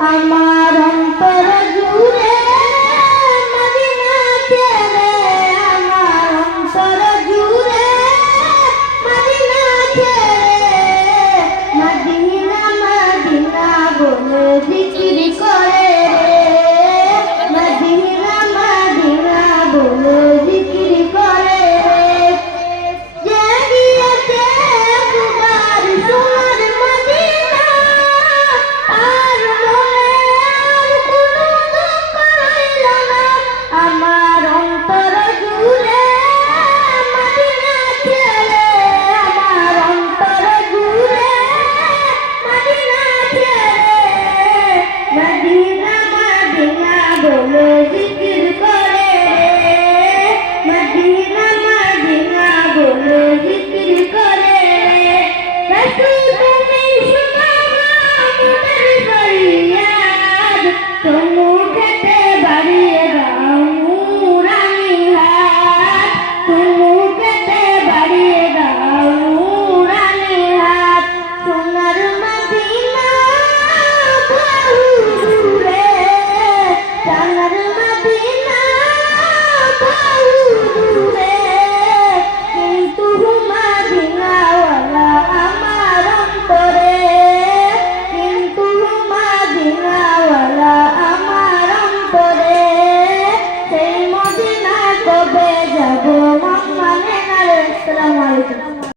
Amen.